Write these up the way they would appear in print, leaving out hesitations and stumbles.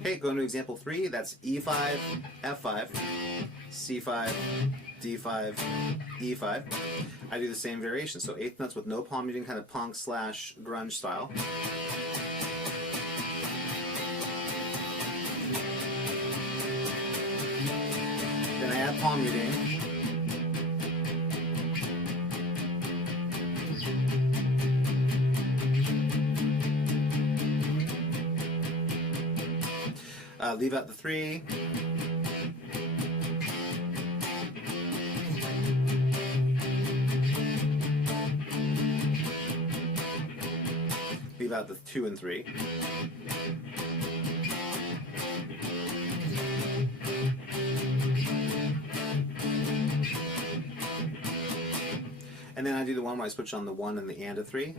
Okay, going to example 3, that's E5, F5, C5, D5, E5. I do the same variation, so eighth notes with no palm muting, kind of punk / grunge style. Then I add palm muting. Leave out the 3. Leave out the 2 and 3. And then I do the one where I switch on the 1 and the and a 3.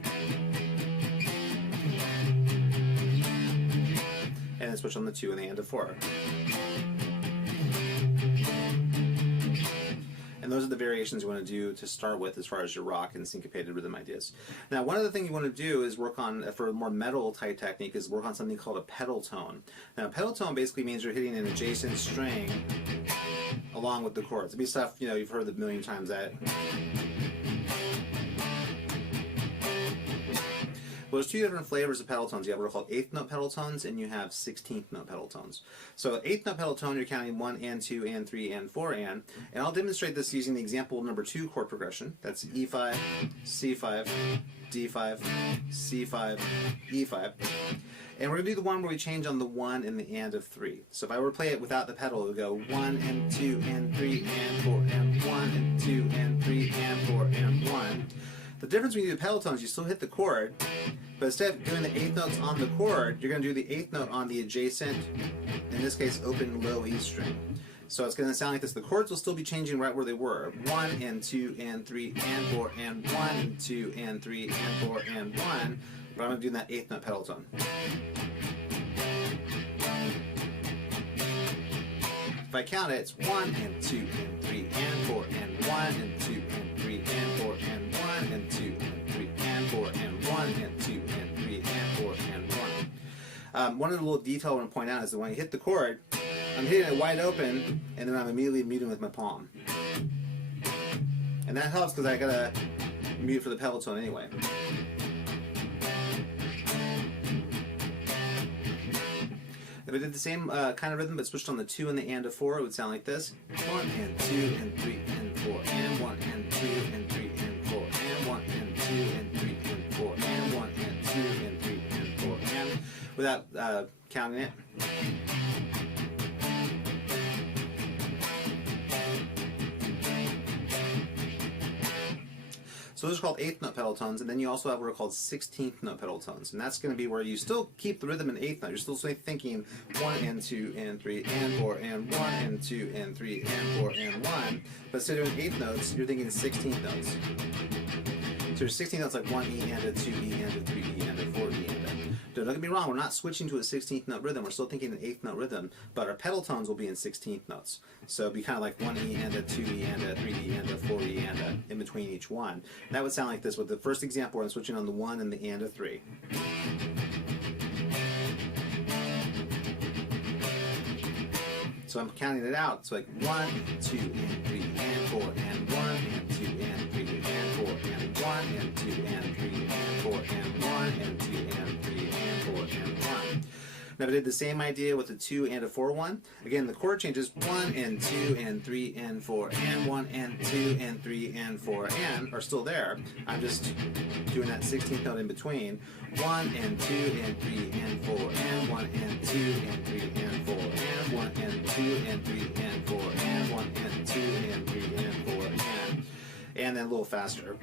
And then switch on the 2 and the and a 4. And those are the variations you want to do to start with as far as your rock and syncopated rhythm ideas. Now, one other thing you want to do is work on, for a more metal type technique, is work on something called a pedal tone. Now, a pedal tone basically means you're hitting an adjacent string along with the chords. It'd be stuff, you know, you've heard a million times that. Well, there's 2 different flavors of pedal tones. You have what are called 8th note pedal tones, and you have 16th note pedal tones. So 8th note pedal tone, you're counting 1 and 2 and 3 and 4 and I'll demonstrate this using the example number 2 chord progression. That's E5, C5, D5, C5, E5. And we're going to do the one where we change on the 1 and the and of 3. So if I were to play it without the pedal, it would go 1 and 2 and 3 and 4 and 1 and 2 and 3 and 4 and 1. The difference when you do the pedal tones, you still hit the chord, but instead of doing the 8th notes on the chord, you're going to do the 8th note on the adjacent, in this case, open low E string. So it's going to sound like this. The chords will still be changing right where they were. 1 and 2 and 3 and 4 and 1 and 2 and 3 and 4 and 1, but I'm going to do that 8th note pedal tone. If I count it, it's 1 and 2 and 3 and 4 and 1 and 2 and 3 and 4 and 1 and 2 and 3 and 4 and 1 and 2 and 3 and 4 and 1. One other little detail I want to point out is that when I hit the chord, I'm hitting it wide open, and then I'm immediately muting with my palm. And that helps because I gotta mute for the pedal tone anyway. If I did the same kind of rhythm but switched on the 2 and the and of 4, it would sound like this. 1 and 2 and 3 and 4 and 1 and 2 and 3 and 4 and 1 and 2 and 3 and 4 and 1 and 2 and 3 and 4 and without counting it. So those are called 8th note pedal tones, and then you also have what are called 16th note pedal tones, and that's going to be where you still keep the rhythm in 8th note. You're still thinking 1 and 2 and 3 and 4 and 1 and 2 and 3 and 4 and 1, but instead of doing 8th notes, you're thinking 16th notes. So there's 16 notes like 1 E and a 2 E and a 3 E and a 4 E and a. Don't get me wrong, we're not switching to a 16th note rhythm, we're still thinking an 8th note rhythm, but our pedal tones will be in 16th notes. So it'll be kind of like 1 E and a 2 E and a 3 E and a 4 E and a in between each one. And that would sound like this with the first example where I'm switching on the 1 and the and a 3. So I'm counting it out. It's like 1 and 2 and 3 and 4 and 1 and 2 and 3 and 4 and 1 and 2 and 3 and 4 and 1 and 2 and 3 and 4 and 1. Now I did the same idea with the 2 and a 4 one. Again, the chord changes 1 and 2 and 3 and 4 and 1 and 2 and 3 and 4 and are still there. I'm just doing that 16th note in between. 1 and 2 and 3 and 4 and 1 and 2 and 3 and 4 and 1 and 2 and 3 and 4 and 1 and 2 and 3 and 4 and then a little faster.